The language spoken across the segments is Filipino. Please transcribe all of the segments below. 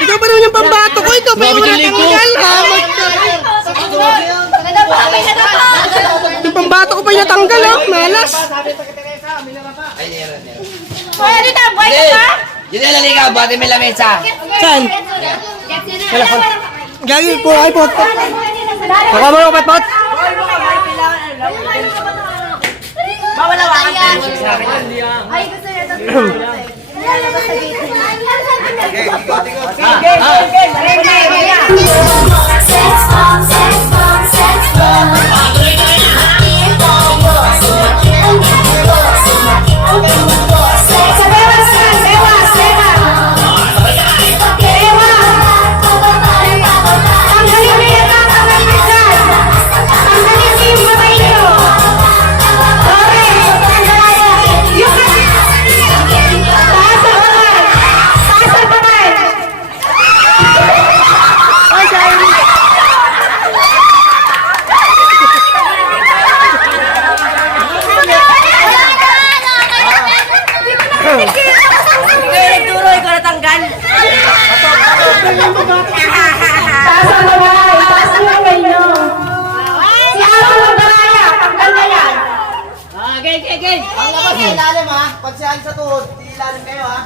Ikaw pa naman yung pambato ko. Ikaw pa yung natanggal. Yung pambato ko pa yung natanggal. Malas. Hoy, ano ito? Buhay ka ba? Yun yung laligaw, bati may lamesa. Saan? Gagi po, ay pot. Baka mo yung pot. Mawala ka. Ay, gusto niya ito. Lalabas sa gate. Ang labas sa ilalim ha. Pag siyang sa tuhod, ilalim kayo ha.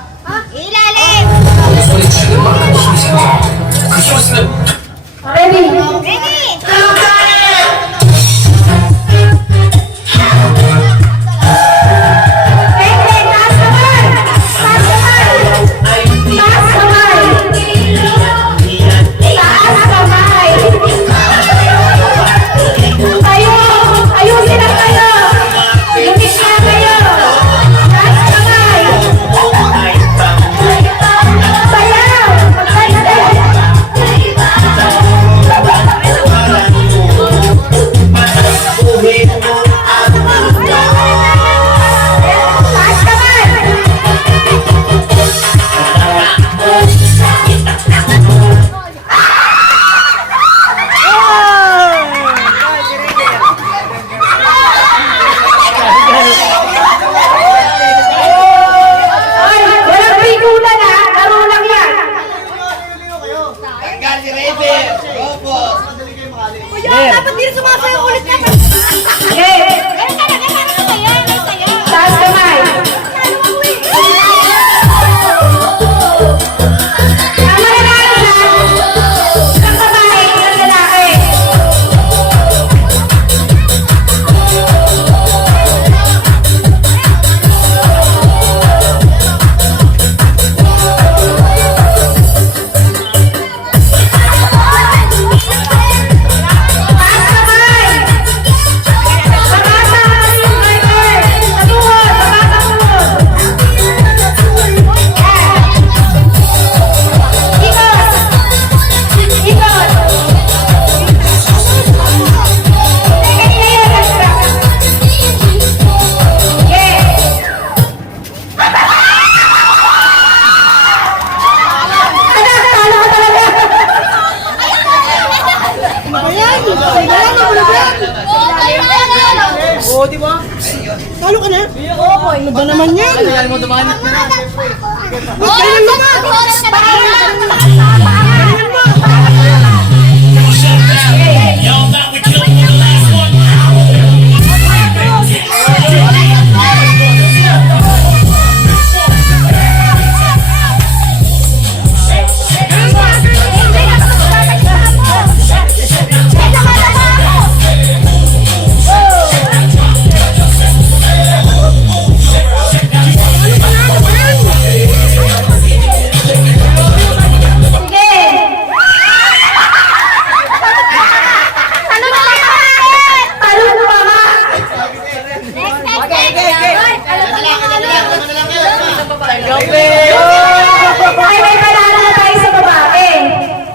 Ilalim! Ready? Ready! Dapat din sumasayaw ulit na. Okay. Taas kamay. Ang mananalo dyan, isang babae, isang lalaki. Taas kamay. Sabata, striker. Patuhod, sabata, patuhod. Ikot. Ikot. Kanina yun, extra. Okay. Talo ko talaga. Ano ba yan? Kailangan mo na ba? Oo, di ba? Talo ka na? Ano ba naman yan? Kailangan mo dumanit ka na. Kailan mo ba? Y'all thought we killed him on the last one. Ay, may panalo na tayo sa babae.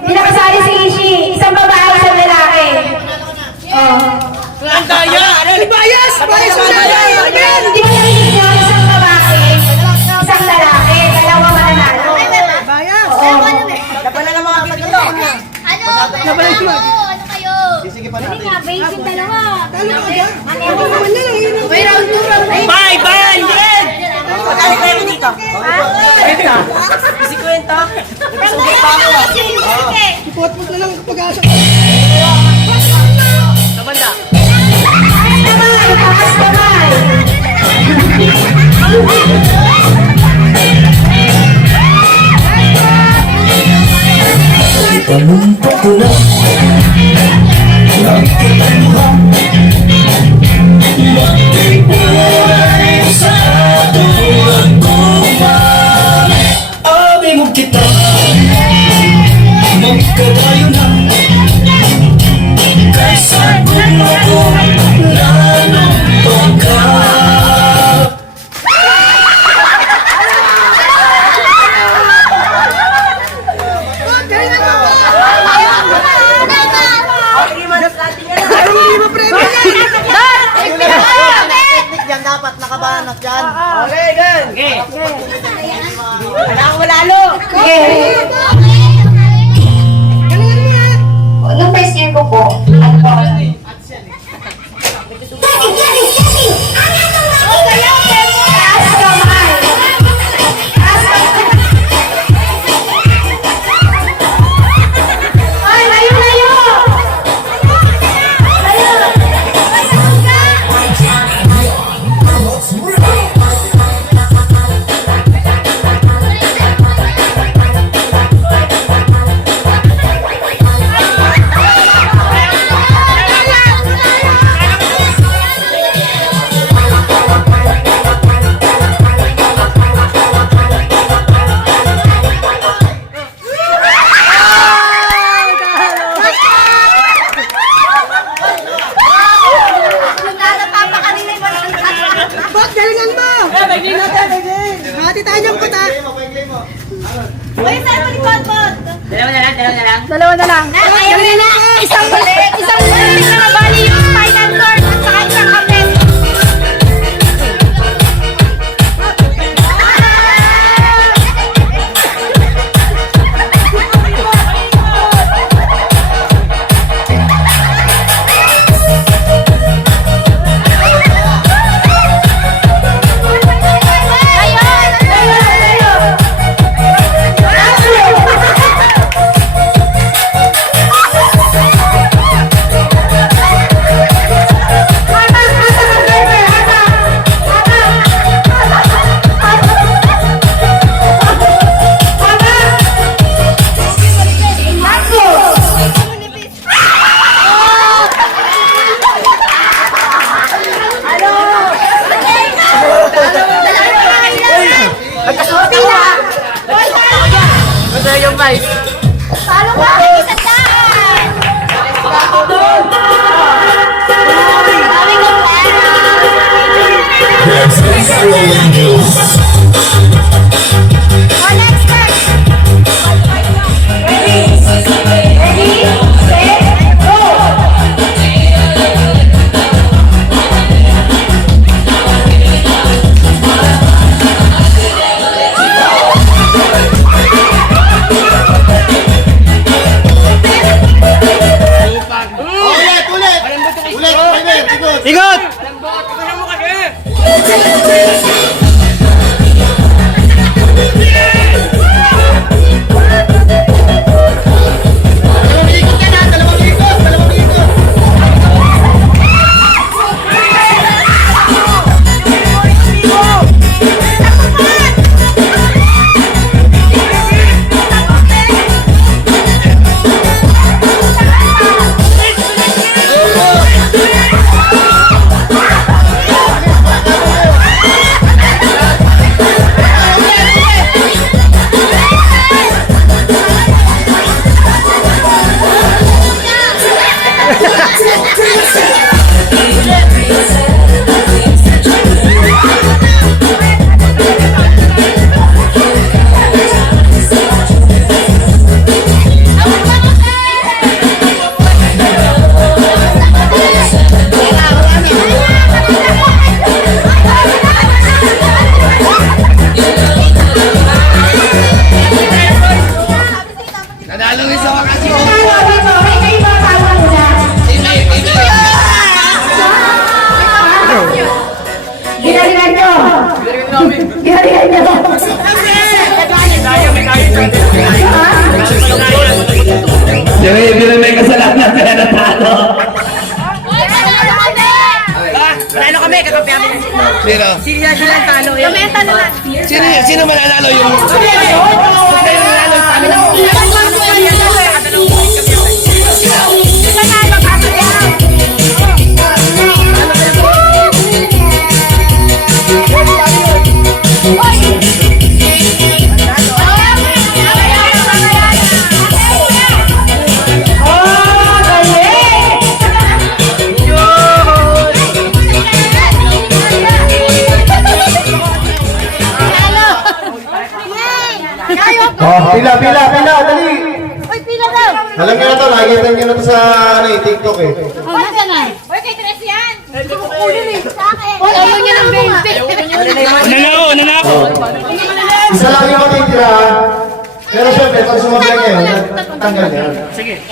Hindi nakasali si Ishi. Isang babae, isang lalaki. Oh. Ang daya! Ano? Bias! Bias! Bias! Hindi mo narinig yun, isang babae, isang lalaki. Dalawa mananalo. Bias! Labanan ng mga pagkalo. Ano kayo? Sige pa natin. Basic dalawa. Talo ka dyan? Ano naman yan? Ang hirap. May round 2, round 3. Bye! Bye! Yan! Pagkali tayo dito. Si Kwenta. Ipot-pot na lang pag-asa. Sa banda. Taas kamay. Ipanumpa ko na ang katamuhan. Bakit buhay sa tulad ko pa? Abi mo kita, magkadayo na. Kaysa kung ako nanong ka. Parang hindi mo premyo yan! Technique dyan dapat nakabanat dyan. Okay, good. Wala akong malalo. Okay. Galingan mo ha! Nung first year ko po, ano po? Taas kamay. Taas kamay. Ay, layo, layo. Ulit, ulit! Ulit, Piper, ikot! Ikot! Dalawang ikot ka na, dalawang ikot, dalawang ikot! Ginalingan nyo! Ginalingan nyo! Hindi na may kasalanan kaya natalo. Panalo kami, kakapi kami. Sino? Sila ang talo. Kami ang talo na. Sino mananalo yung... Oh, pila, dali! Uy, pila daw! Alam niyo na to, nakikita niyo na to sa TikTok eh. Uy, kay Tres yan! Sa akin! Uy, ayaw niya ng 20! Nanako. Isa lang yung matitira. Pero syempre, pag sumabay kayo, tanggal niya.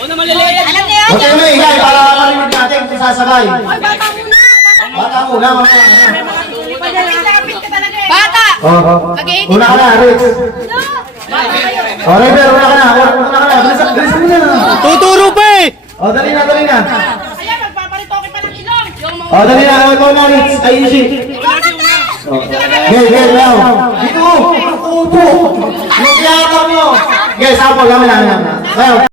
Alam niya yan! Okay mo ingay, para marinig natin kung sasabay. Uy, bata muna! Bata muna, mamaya. Lapit ka talaga eh! Bata! Una ka na, Rich. Oh, River, una ka na. Bilis mo na. Tuturo pa eh. Oh, dali na. Kaya magpaparitoke pa ng ilong! Oh, dali na. Ikaw na, Rich. Ay, Ishi. Gel, now. Dito. Upo. Nagyakaw mo. Gel, sample. Laman. Well.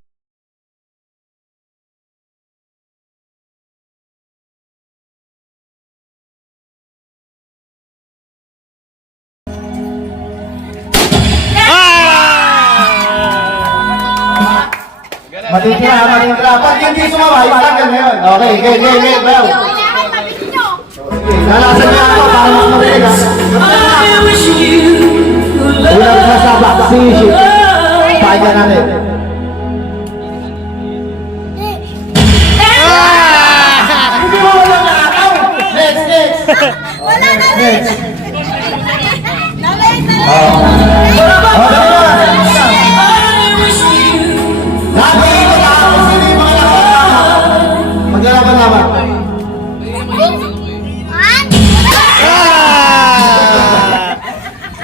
Matitira. Pag hindi sumabay, tanggal na yun. Okay, gel, well. Kailangan mabit nyo! Lalasan niya ako para mas mabilis. Ulang nasabak si Ishi. Pakinggan natin. Hindi mo walang nakakaw. Next. Wala na! Next. Lamay na! Maglalaban-laban.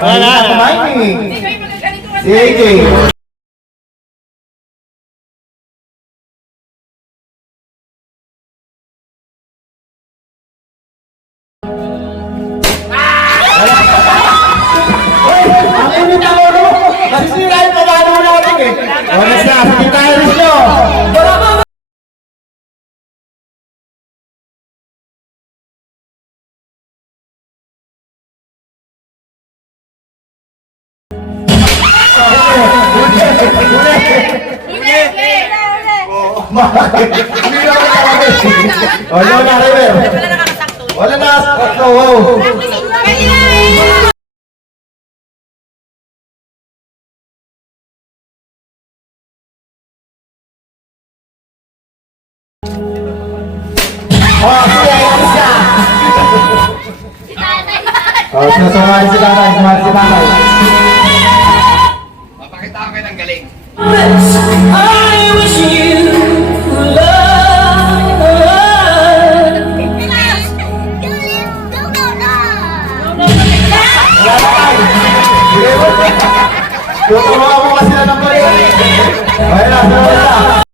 Wala na. Kumain eh. Si AJ. Ang init ng ulo. Nasisira yung pagano natin eh. Oras na, sakit tayo rin nyo. Hindi na ako nakakabit. Wala na, River. Wala na. Oo. Practice nyo! Oh, sige, alis ka. Oh, sumali si tatay, sumali si tatay. Mapakita ko kayo ng galing. Wala na tayo. Sige mo. Tutuwa mo kasi na ng balik. Okay na, sumali na.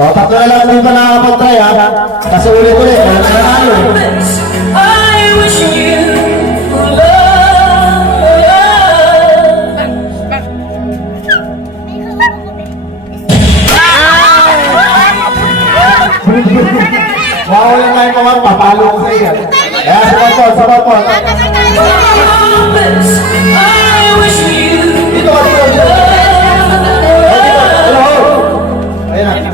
Oh, tatlo na lang dito nakakapag-try ha. Kasi ulit-ulit, wala na nanalo. Wow, lang na yung mga papalo ko sa iyo. Kaya sabot po. Dito ka dito. Hello. Ayun na.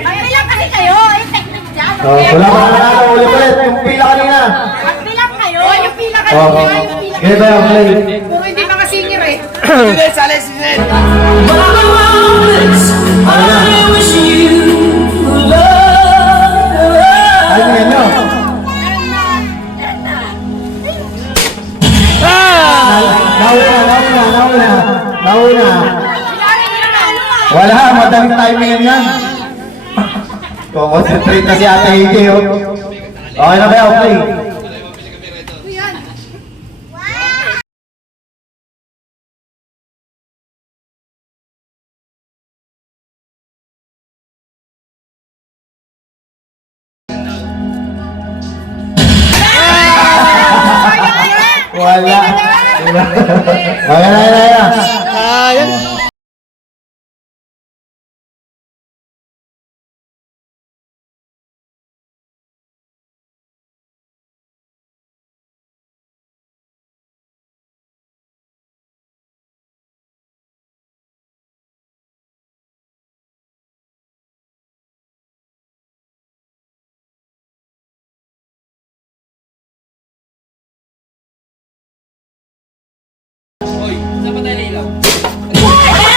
Magbilang kasi kayo. Yung technique dyan. Wala ka na ulit-ulit. Yung pila kanina. Magbilang kayo. Yung pila kayo. Oh, okay ba yung play? Puro hindi mga senior eh. Sige, sali, sige. Ano yan nyo? Nauna. Wala, madaling timing yan. Concentrate na si Ate Hiki. Okay na ba yung play? Wala. Wala. Ayan.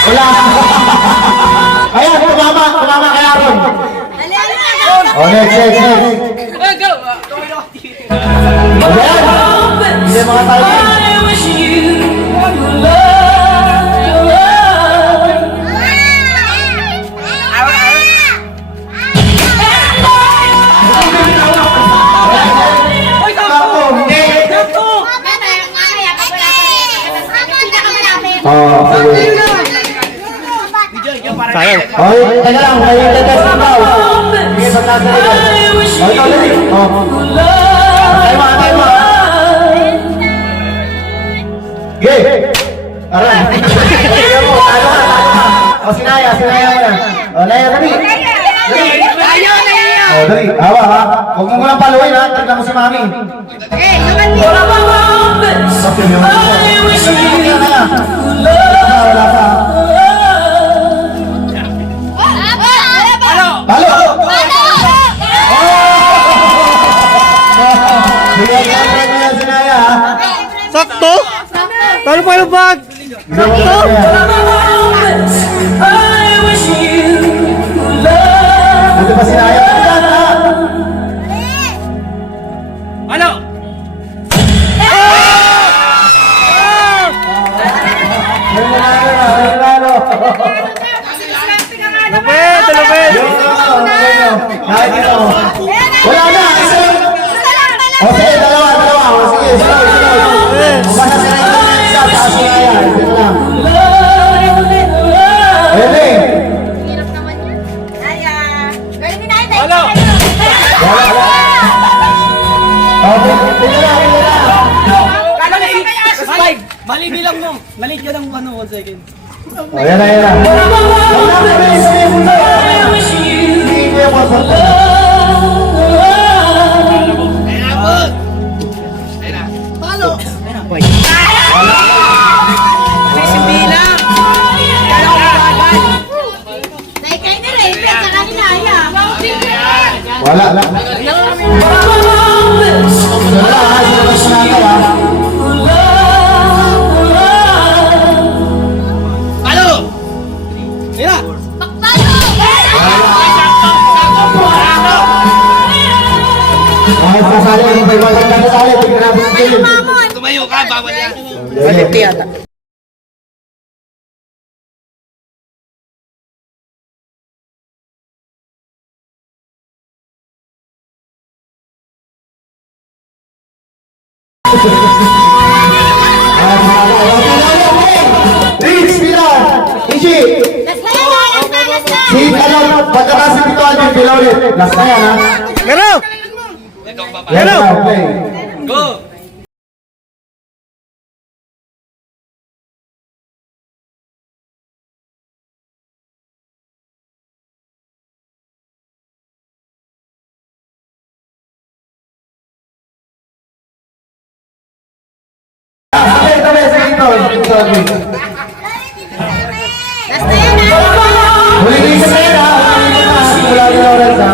Wala. Ayan, tumama kay Aaron. Oh, next. Ayan. Hindi mga timing. Oh, sige. Sayang. Oh, teka lang, may test na daw. Sige, pag nasa rin. Oh, ito ulit. Oh. Tayo mo. Sige. Aray. Sige mo, talo ka. Oh, sinaya mo na. Oh, Naya, dali. Oh, dali. Hawa, ha? Huwag mo lang paluin, ha? Tignan mo si Mami. Wala ka. Palo! Sakto? Paano pa yung bag? Sakto? Ito ba sinaya? Ano? Lupit! Wala na! O sige, dalawa. O sige, sunod. Basta sinaya na isa, taas sinaya. Ito lang. Ayun. Hirap naman yan. Galing din natin. Ano? Okay, tingnan na. Mali bilang mo. Mali ka lang 1 second. O, yan na, yan na. Hindi ko yung Paano? Isang bilang. Naikay na rin, sa kanila, yeah. Wala. Wala, Paano? Mira. Ay, sasali, may magandang sasali. Tingnan natin sa kilid. Tumayo ka, bawal yan. Malipti yata. Rich, Pilar, Ishi, si pagkakasin dito ang yung Pilar ulit. Last na yan, ha? Pero. Yan na, play. Go. Tabi, sige ito. Huli dito na yan, ha? Wala din oras, ha?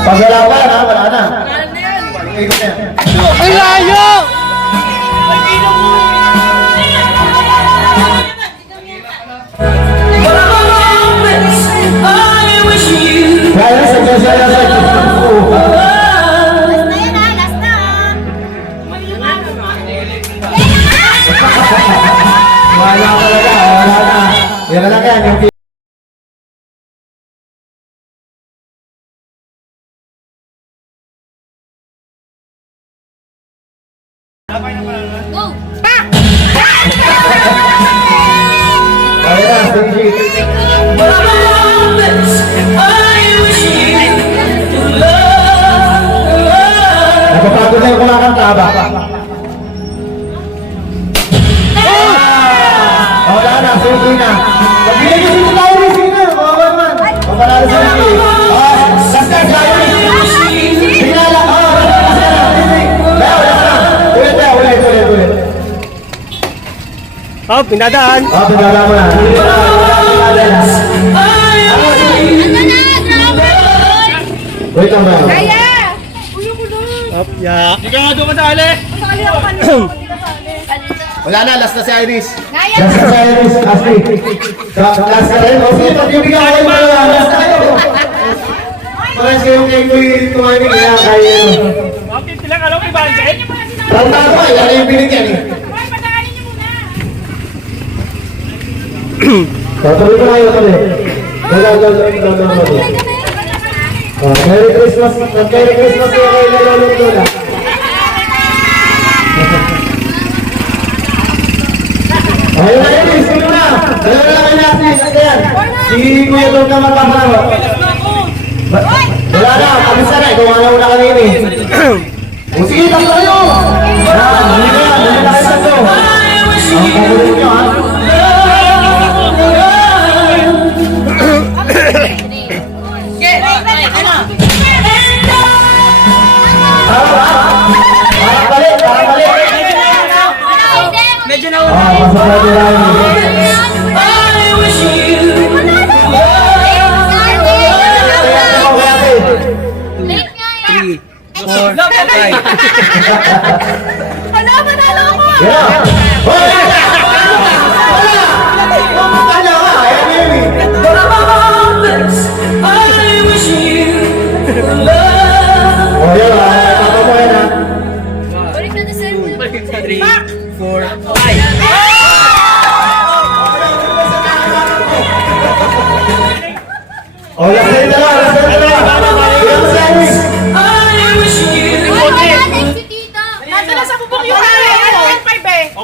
Pag wala pa yan, ha? Wala na. Ikot na yan. Ay, layo! Kaya sa sasaya sa wala talaga, wala na. Yan na lang yan, yung kaya na, sige. Napapagod na yung kumakanta ba? Wala na, sige na. Pag-bilay nyo si Tauri, sige na. Kawawa naman. Papanalo sa Ricky. Last time, Tauri. Sige na lang. Last na. Ulit. Oh, pinadaan. Pinala mo na. Wait lang ba? Up, ya. Hindi ka nga doon madali. Wala na, last na si Iris. Last na si Iris, Ashley. Last ka rin. O sige, pagbibigyan ko kayo mga last na kayo. Parang kayo kayo kumain kaya kayo. Bakit silang alam kay Bandit? Tanda ko kayo, yan yung binigyan eh. Tuloy ko kayo tuloy. Merry Christmas. Merry Christmas kayo kayo lalong doon. Ayun na yun, sige na. Dalawa na kayo natin. Si Kuya Dog na magkakalawa. Wala na, kabisa na. Ikaw nga na kanina eh. O sige, tatlo kayo. Dali na kayo tatlo. Ang pagulit nyo ha. Parang balik. Medyo na Masama din lang.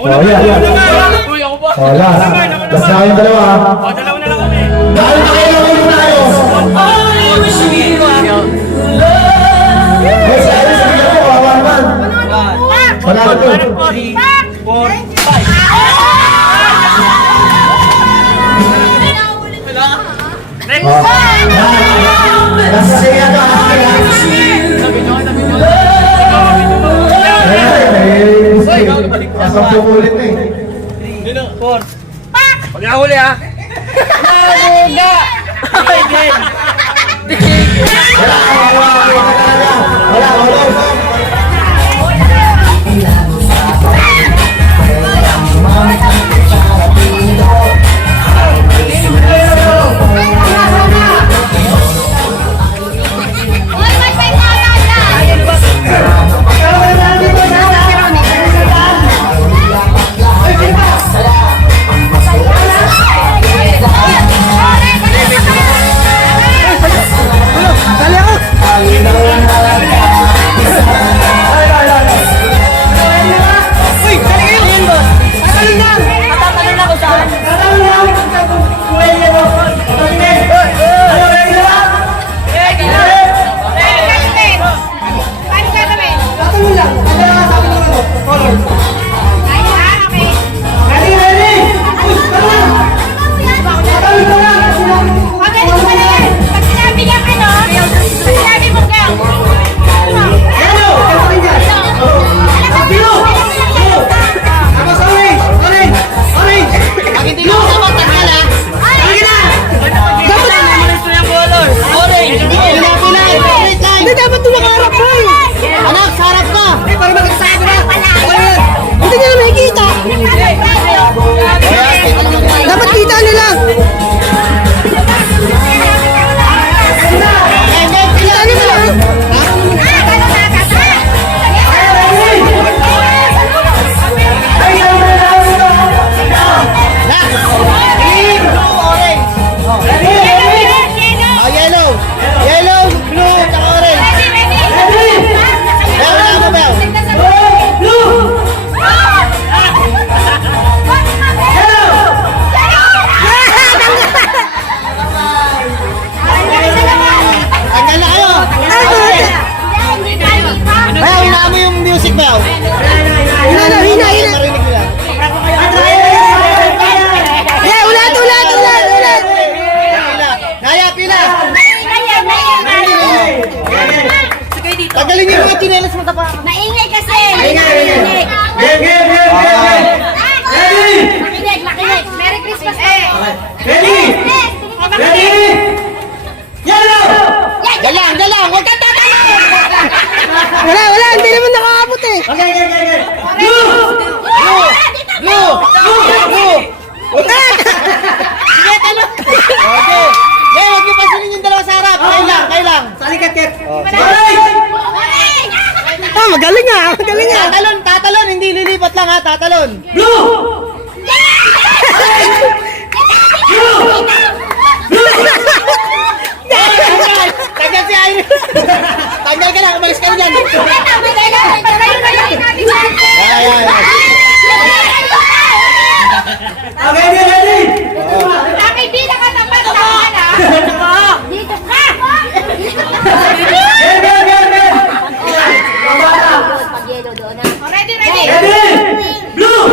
Oh, yan. Uy, ako ba? Oh, last. Last na kayong dalawa. O, dalawa na lang kami. Dahil na kayo tayo. Hey, sa akin, sabi ko, kawawa naman. Panalo to. 3, 4, 5. Next. Oh, nasa saya to, Asang pumulit na eh. 4. Pag nahuli ha. Nabuga! Ay, game. Wala. Hindi, dapat doon nakaharap ko eh. Anak, sarap ka. Para magkasama na. Hindi nila makikita. Dapat kita nila. Kita nila. Yellow, blue, tsaka orange. Tanggal na kayo. Bayaw, hinaan mo yung music, Bayaw. Hina. Marinig nila. Ulat. Naya, pila. Tagalin niyo yung mga chinelas mo tapa. Maingay kasi! Game. Makinig! Merry Christmas eh! Ready? Yellow! Galang! Huwag kang tatanong! Wala, hindi naman nakakabot eh. Okay. Blue! Sige, talon. Okay. Huwag niyo pasilin yung dalawa sa harap. Kailang. Sali ka, Ket. Magaling nga. Tatalon. Hindi lilipat lang ha, tatalon. Tanggal si Irene. Tanggal ka na, umalis ka na dyan. Ready? Kami di nakatapat sa akin ah! Dito ka! Pag-yelo doon ah. Ready! Blue!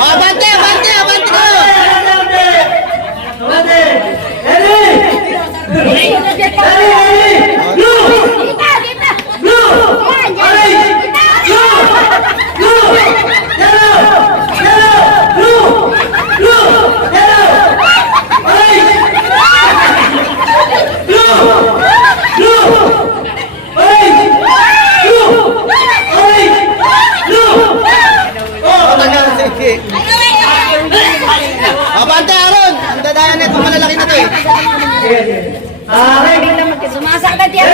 Abante, abante, abante ko! Abante, Aaron! Ang dadaya nito, malalaki na to eh. Sumasaktan yan.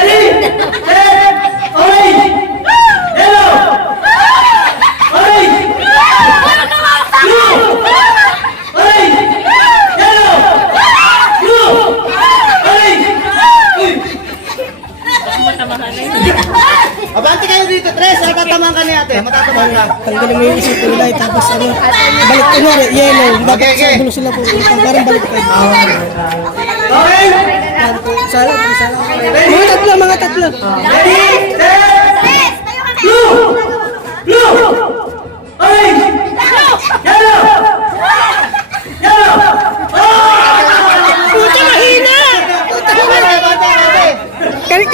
Abante kayo dito, Tres. Matatamaan ka ni ate. Matatamaan ka. Tanggalin mo yung isang kulay, tapos ano, balik ko nga, yellow. Dapat Okay, okay. sa dulo sila pupunta, parang balik kayo. Sala. Mga tatlo. Puta, mahina! Abante, abante, abante.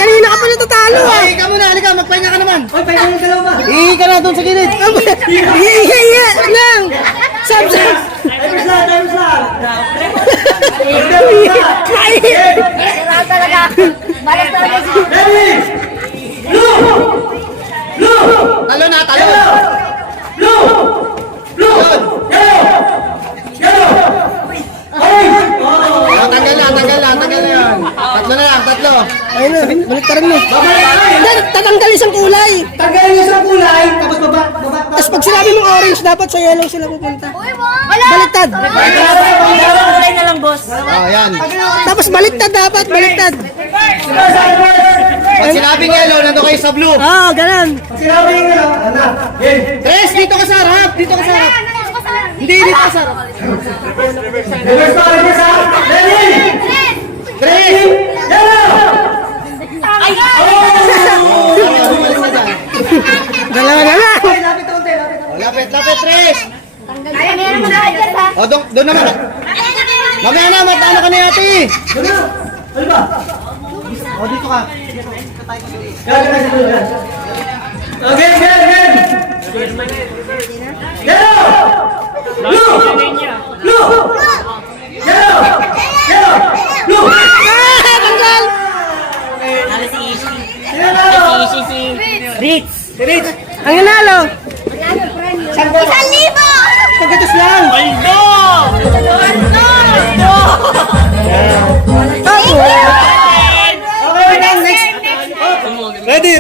Kanina ka pa natatalo ah! Ay, ka muna, halika, magpahinga ka naman. Ay, pahinga ka naman. Ihi ka na doon sa gilid. Iya lang! Sab! Sarap talaga. Malas talaga si Talo na, talo. Tanggal na yan. Tatlo na lang, tatlo. Ayun na, balik ka rin mo. Tatanggal isang kulay. Tanggalin yung isang kulay, tapos baba. Tapos pag sinabi mong orange, dapat sa yellow sila pupunta. Baliktad. Oh, yan. Tapos baliktad dapat, baliktad. Pag sinabing yellow, nandun kayo sa blue. Oo, ganun. Tres, dito ka sa harap. Dito ka sa harap. Hindi, dito ka sa harap. Tres! Dalawa na lang. Oh, lapit, Tres! Kaya meron mo na agad ha. O, doon naman. Mamaya na, matano ka ni ate. O, dito ka. Ang nanalo. 1,000! Pagkatas lang. Ready!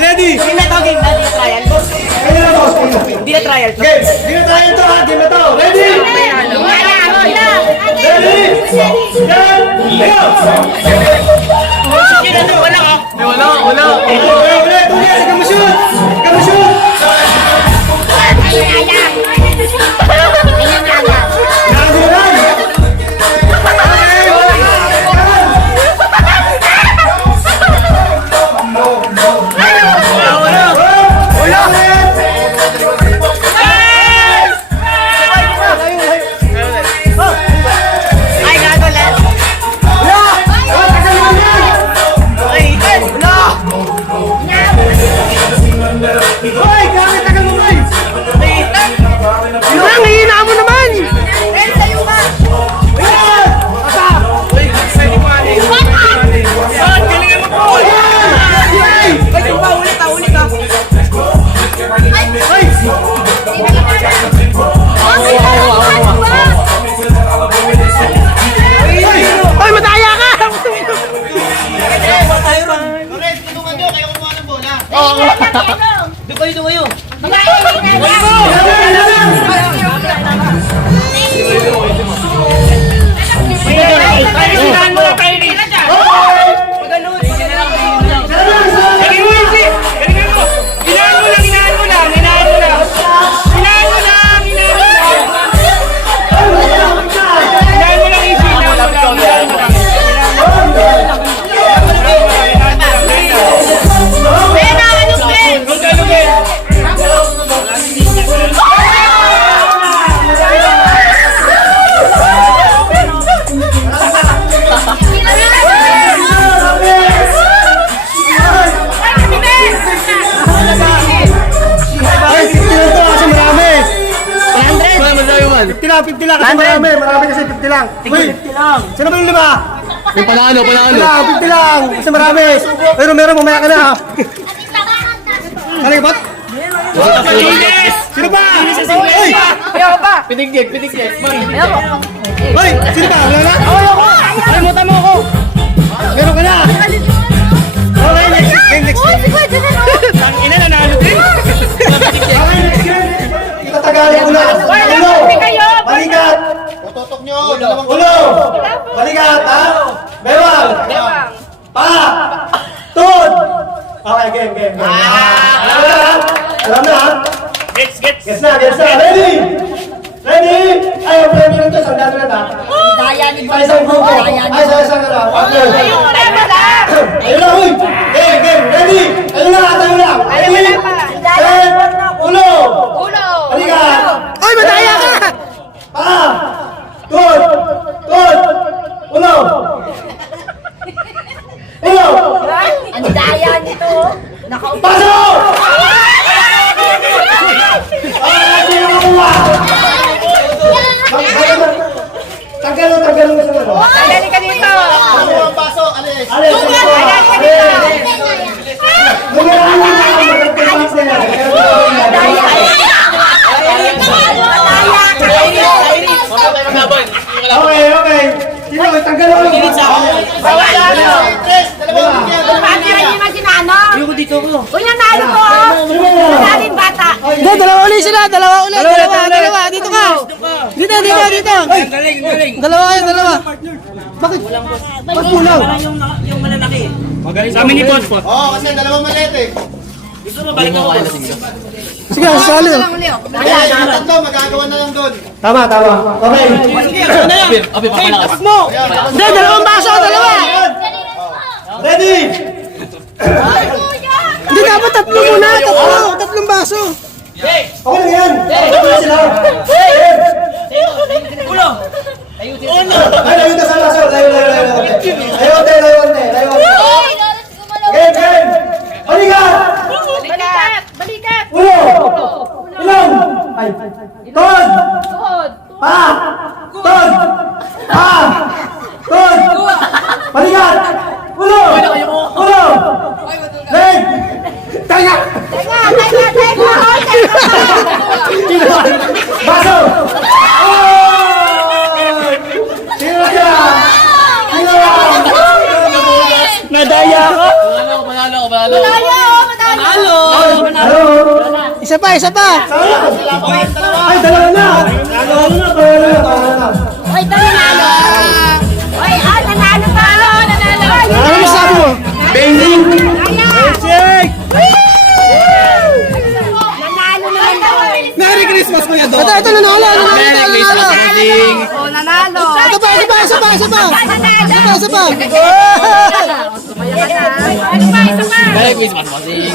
Game! Di na tayo to ha! Game na to! Ready? Ready? Wala! Ulit! Kamushoot! Nakagulan! Ang lang, 50 lang. Kasi marami kasi 50 lang. Uy, 50 lang. Sino ba yung 5? Yung panalo. 50 lang. Kasi marami. Pero meron, mamaya ka na ha. Ano yung bat? Sino ba? Uy! Pitigit. Uy! Sino ba? Wala na? Kalimutan mo ako. Meron ka na. Okay, next game. Ang ina, nanalo din. Okay, next game. Itatagalin ko na. Ulo! Balikat! Ulo! Balikat, ha? Bewang! Pa! Tun! Okay, game. Alam na, ha? Alam na, ha? Gets. Gets na. Ready? Ay, ang premyo nito, sandali na, ha? Isang grupo. Ay, isang na. Okay. Ayun na, huy! Game. Ready? Ayun na. Ready? Set! Ulo! Balikat! Ay, madaya ka! Pa! Tun! Ulo! Ang daya nito. Pasok! Sino makuha? Tanggal mo sa ano? Dali ka dito. Alis! Lumayan mo na ako, magagpapag na yan. Okay. Sino? Tanggal mo. Paano yan yung masinano? Yung dito ko. Uy, nanalo ko. Nanalo yung bata. Hindi, dalawa ulit sila. Dalawa. Dito ka. Dito. Dalawa kayo. Bakit? Ba't kulang? Sa amin ni Potpot. Kasi dalawang malet eh. Sige, sasali. Tatlo, magagawa na lang doon. Tama. Okay. Hindi, dalawang baso. Dalawa. Ready? Hindi, dapat tatlo muna. Tatlong baso. Okay lang yan. Tatlo na sila. Ay, layo ka sa laso. Layo. Game. Balikat. Ulo. Ilan? Ay. Ton. Pa. Ton. Balikat. Ulo. Leg. Tanga. Baso. Sino siya? Nadaya ka. Isa pa. Ay, dalawa na. Uy, nanalo. Uy, nanalo ka. Ano masabi mo? Nanalo naman daw. Merry Christmas, Kuya Dong. Ito, nanalo. Oh, nanalo. Ito pa. Isa pa. Nanalo. Merry Christmas, bossing.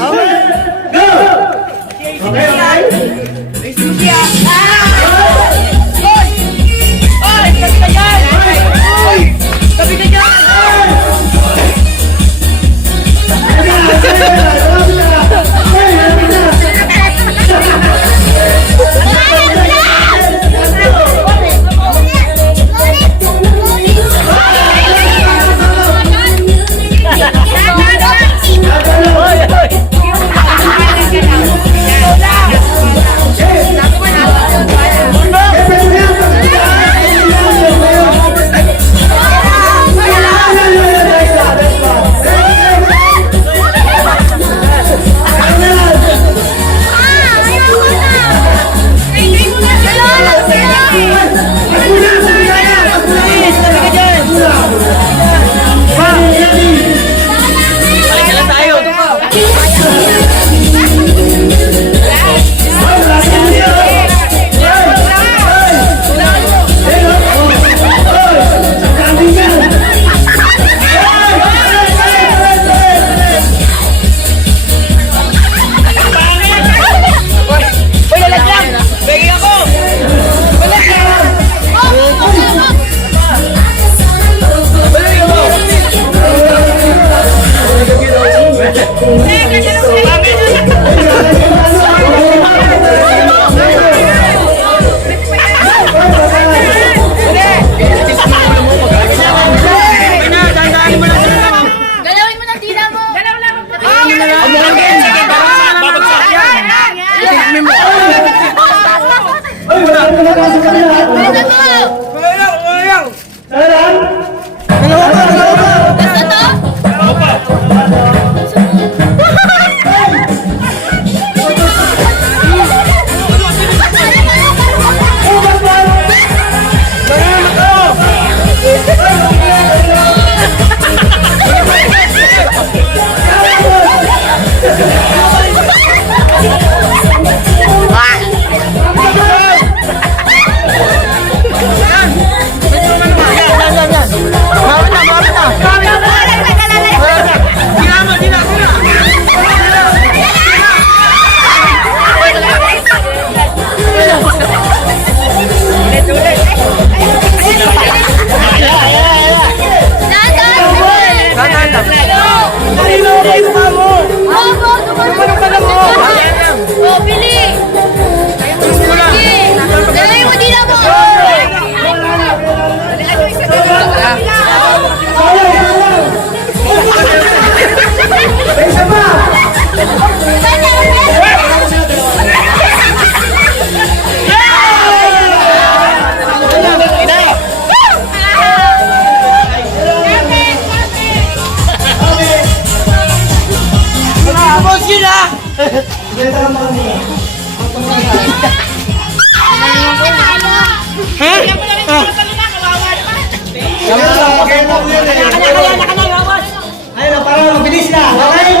Ayun, para mabilis na. Okay?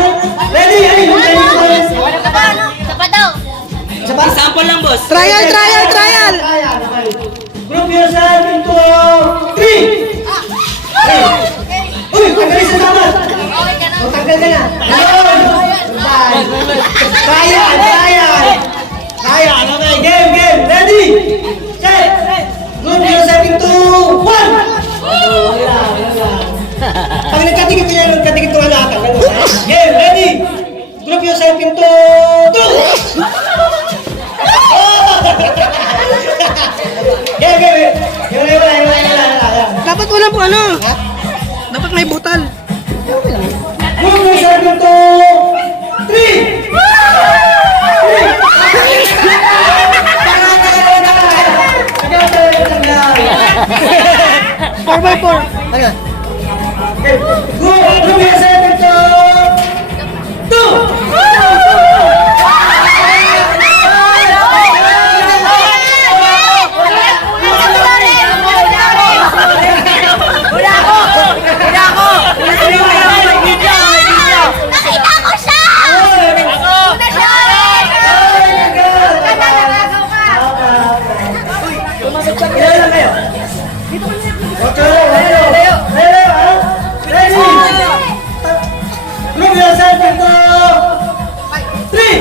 Ready? Ayun, Sample lang, boss. Trial. Group yourself into 3. Uy, tanggalin sa dapat. O, tanggal ka na. Kaya. Okay, game. Ready? Set. Group yourself into 1. Pag nagkatikit ko na tanggal mo. Game, ready? Group yourself into 2. Game. Dapat wala po ano. Dapat may butal. Group yourself into 3. 4x4. Ano? Group yourself into 2. Ilan lang kayo? Layo. Ready? Group yourself into 3.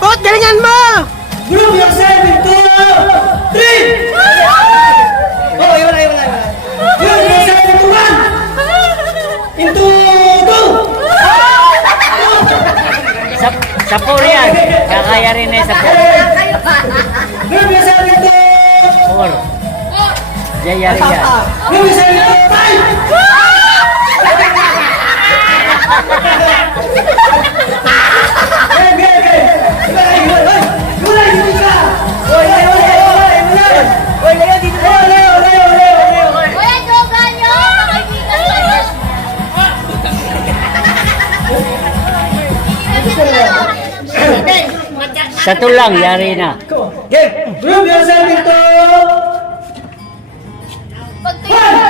Pot, galingan mo! Group yourself into 3. Oh, iwan. Group yourself into 1. Into 2. Sa pool yan. Kakaya rin eh sa pool. Group yourself into 4. Yayari yan. Group yourself into 5. Sa tulang, yari na. Game. Group yourself into 1. Into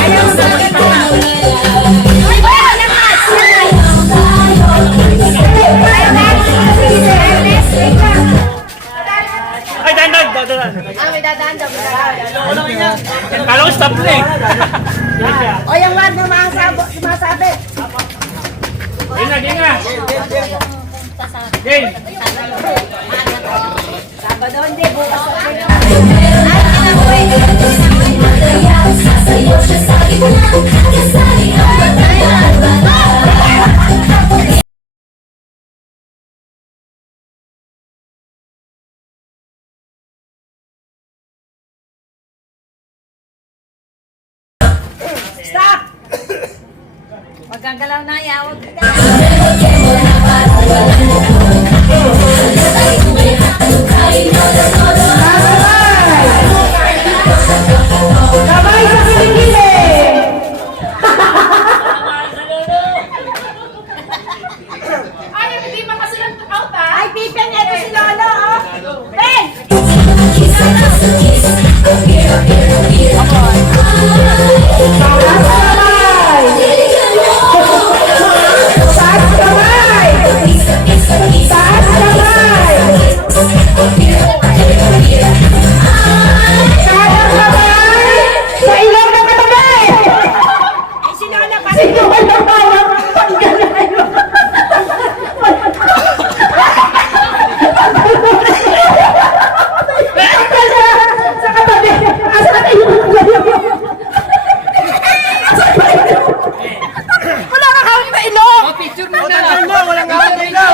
Ayaw sa O yung word na sumasabi. Sabado, hindi. Bukas. Stop! Magagalaw na yawag. Kamay sa kilikili! Ay, hindi makasulat out ha? Ay, Pipen, ito si Lolo, oh! Ben! Sa ilaw ng katabi! Ay, si Lola pa! Si Lola pa! Sa katabi! Asa na tayo? Wala ka kami na ilong! Picture mo na. Walang gawin na ilaw.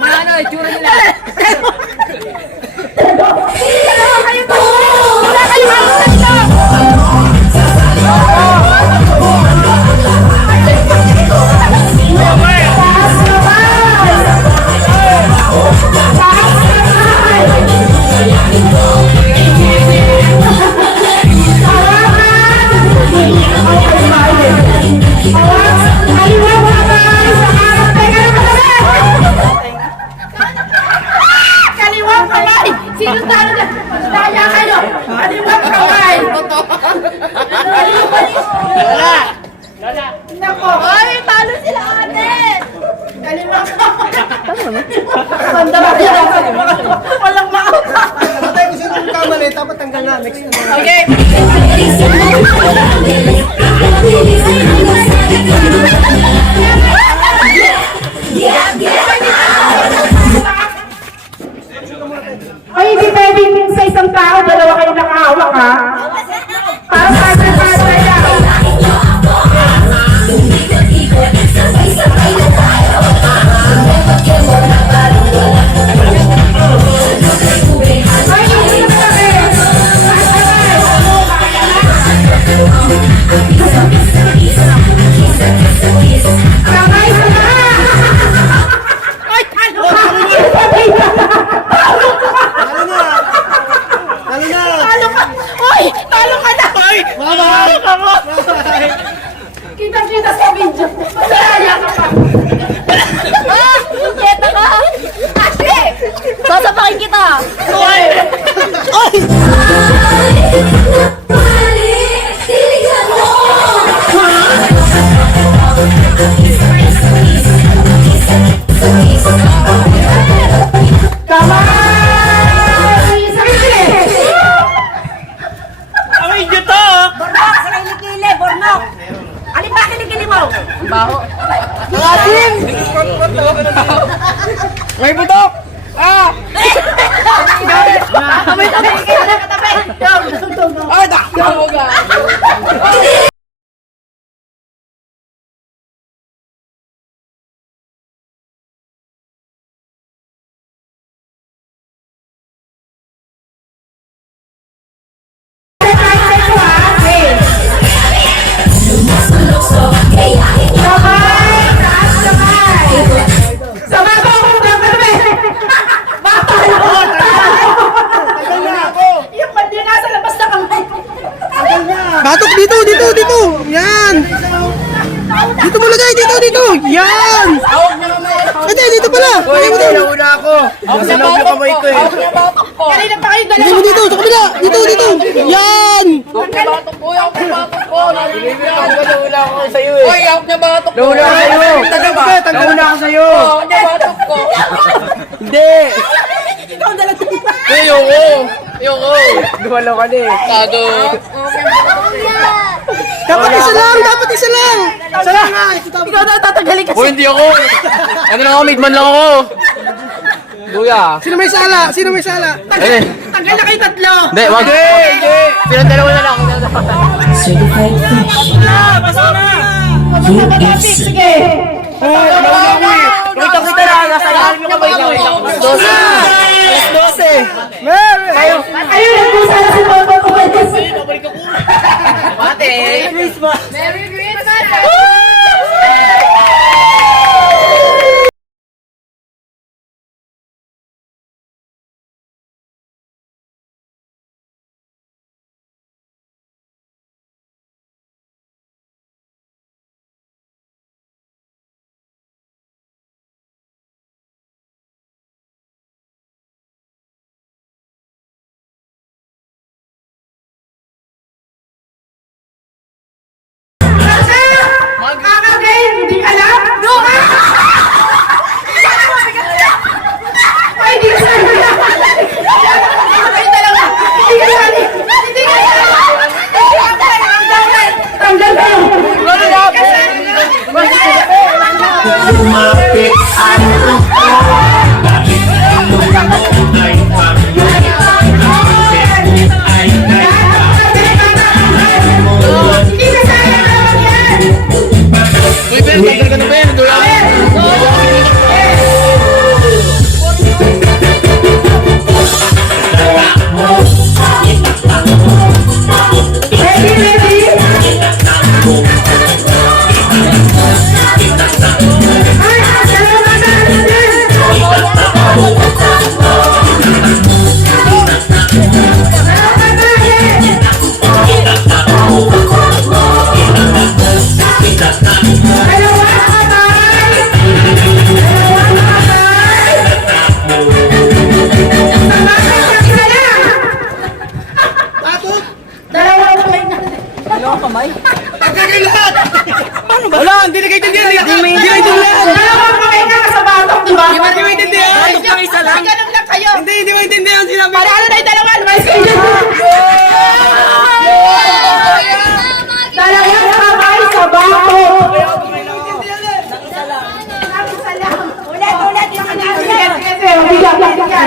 Mahalo, itsura nila. Wala kayo hawak na ilong! Kaliwang kamay! Sino talo na? Daya kayo! Kaliwang kamay! Lola! Nako! Ay, talo sila ate! Kaliwang kamay! Banda ba sila? Walang maauta! Patay ko sino yung kamali, dapat tanggal na. Next na. Okay! Ay, hindi pwedeng sa isang tao, dalawa kayo nakahawak ha? Para pasa-pasa lang. Ay, hindi na kamay! Ay, talo ka! Talo na! Talo ka! Uy! Talo ka na! Bye-bye! Talo ka mo! Kita-kita sa video. Masaya ka pa. Ah! Kita ka! Ashley! Sasapakin kita! Uy! Kamay! Sa kilikili! Ay, dito! Bornok! Sa kilikili! Bornok! Alin ba kilikili mo? Baho. Asim! May butok! Ah! Katabi! Katabi! Ay, dakbo ka! Batok dito, dito, dito. Yan. Dito mo lagay, dito. Yan. Hindi, dito pala. Lagay mo dito. Nauna ako! Nasa loob yung kamay ko eh! Kanina pa kayo Lagay mo dito, sa kabila. Dito. Yan. Nauna ako sa'yo eh! Nauna ako sa'yo! Nauna ako sa'yo! Hindi! Ikaw na lang. Ayoko! Gumalaw ka na eh! Tago! Dapat isa lang, dapat isa lang. Isa lang nga. Ikaw na tatagalin kasi. Hindi ako. Ano lang ako, midman lang ako. Luya. Sino may sala? Sino may sala? Eh. Tanggal na kayo tatlo. Hindi, wag. Hindi. Pinadalawa na lang. Sige. Kita lang. Nasa lalim yung kamay ko. 12. Ayun, nagpusa na si Papa ko. Mate. Merry Christmas! Kakagain, hindi ka lang? No! Ay, hindi ka sali! Ay, dalawa! Hindi ka sali! Hindi ka sali! Tanggal ka! Lumapit ang upo. Bakit ang lumo ay Hindi ka sali! Uy, Ben, tanggal ka na, Ben. Dula. Ready, ready? Wala, hindi na kayo tindihan. Hindi na kayo tindihan. Dalawang kamay na sa batok, di ba? Hindi mo maintindihan. Isa lang. Ganun lang kayo. Hindi maintindihan. Sinabi Para ano na yung dalawa? Lumayas kayo dyan. Dalawang kamay sa batok. Ulit yung kanya.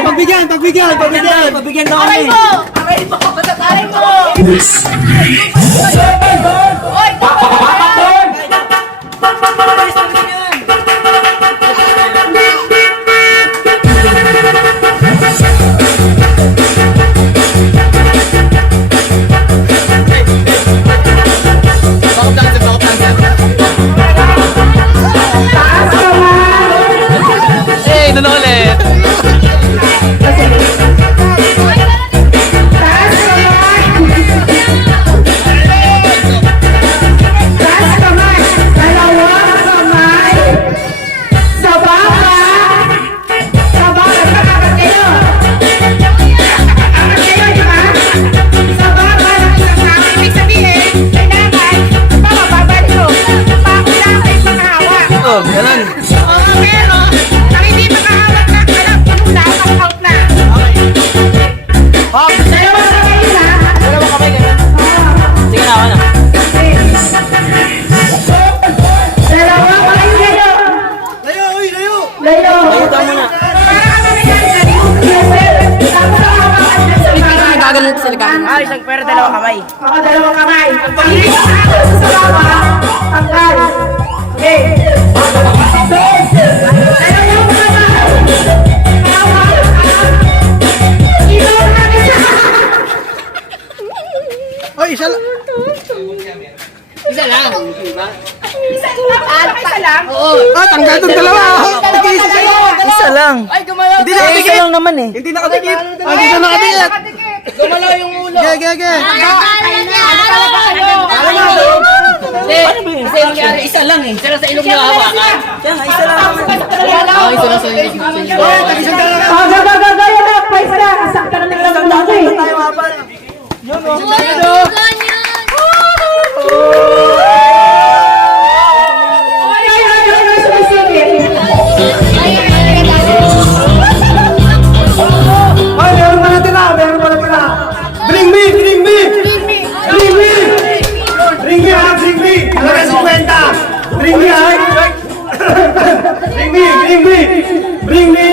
Pagbigyan daw Aray kami. mo! Aray mo! Aray mo! Oy! Eh, doon ulit. Taas kamay! Dalawang kamay! Sa baba! Sa baba! Kakakot kayo! Kakakot kayo, di ba? Sa baba ng isang tao. Ibig sabihin, kailangan, bababalik ko. Wala kayong makahawak. Oh, ganun. Oo, pero, ang hindi makahawak na, alam, puno na, out na. Dalawang kamay yun, ha? Dalawa kamay, ganun. Sige na, ano? Dalawang kamay kayo. Layo, uy, layo. Layo. Tama na. Gaganon sa ligagan. Ah, isang pero dalawa kamay. Oo, dalawang kamay. Pag hindi ka sa baba, tanggal. Okay. Dalawang kamay. Ikaw na isa. Oy, isa lang. Isa lang? Isa lang? Oo. Ah, tanggal itong dalawa. Tigil-isa kayo. Isa lang. Ay, gumalaw. Hindi nakadikit. Isa lang naman eh. Hindi nakadikit. Ah, dito nakadikit. Gumalaw yung ulo. Ge. Kasi nangyari, isa lang eh. Isa lang sa ilong niya hawakan. Kaya nga, isa lang naman. Isa lang sa ilong. Gagagagaya na. Pwede na. Asakta na nila ng laki. Ay, meron pa natira. Bring me. Bring me. Bring me! Bring me! Bring me!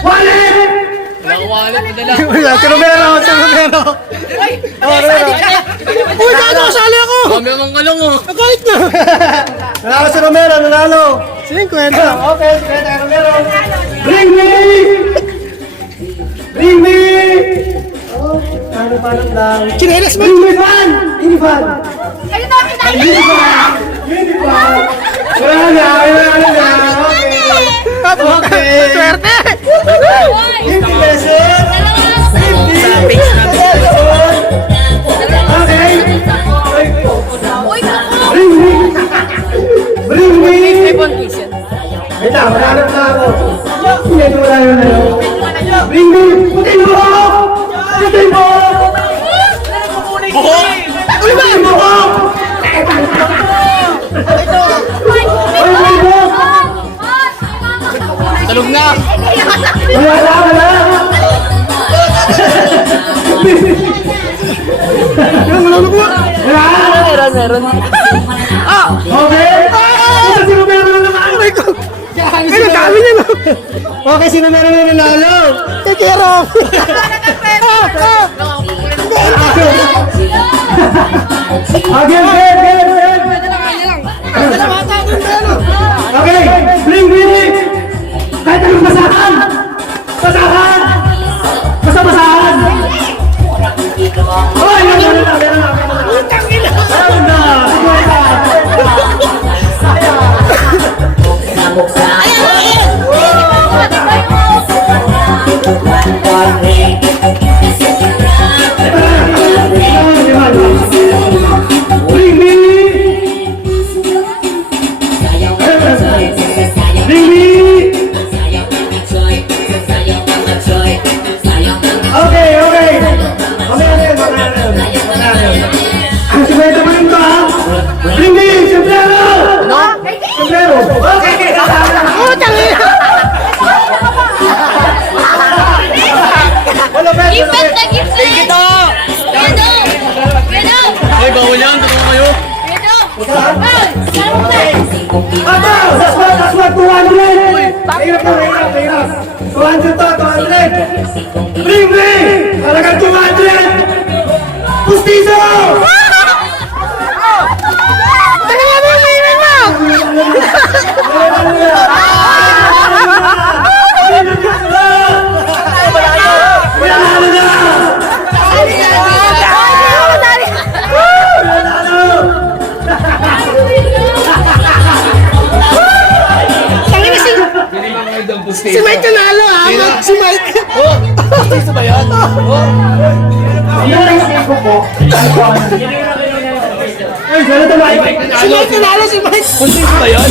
Wallet! Nakuha na dala. Si Romero, si Romero. Uy, gago, kasali ako. Kami ang kalong oh. Kahit na. Nanalo si Romero, nanalo! 50. Okay, sige tayo Romero. Bring me! Bring me! Oh, paano lang. Chinelas mo. Bring me fan! Hindi fan! Ayun na, pinali. Hindi fan! Hindi fan! Wala na, wala na. Okay. Swerte. 50 pesos! 50 pesos! Okay! Uy, naku. Bring me! Bring me! Wait lang, mananap na ako. Hindi, wala yun na yun. Bring me! Putin mo ako! Putin mo ako! Putin mo ako! Putin mo ako! Talog na. Wala, wala! Meron. Okay? Ito si Romero na naman! Ay, nagkami niya, no? Okay, sino meron na nanalo? Kikiro. Again, again! Okay, bring me! Kahit anong basahan! Basahan! Basa-basahan! Oh, meron na! Meron na! Bring me! Bring me! Okay, okay. Ang sikwento mo yun to, ha? Bring me! Sombrero! No? Sombrero! Okay! Oh, tangi. Wala ba? Gipet na gipet. Ito. Ay, bawal yan. Tulungan kayo. Ato! That's what, 200! Mahirap na, mahirap. 200 to, 200! Bring me! Talagang 200! Pustiso! Si Mike nanalo, ha? Si Mike. Gusto ba yan? Ay, ganito ba? Si Mike nanalo, si Mike. Gusto ba yan?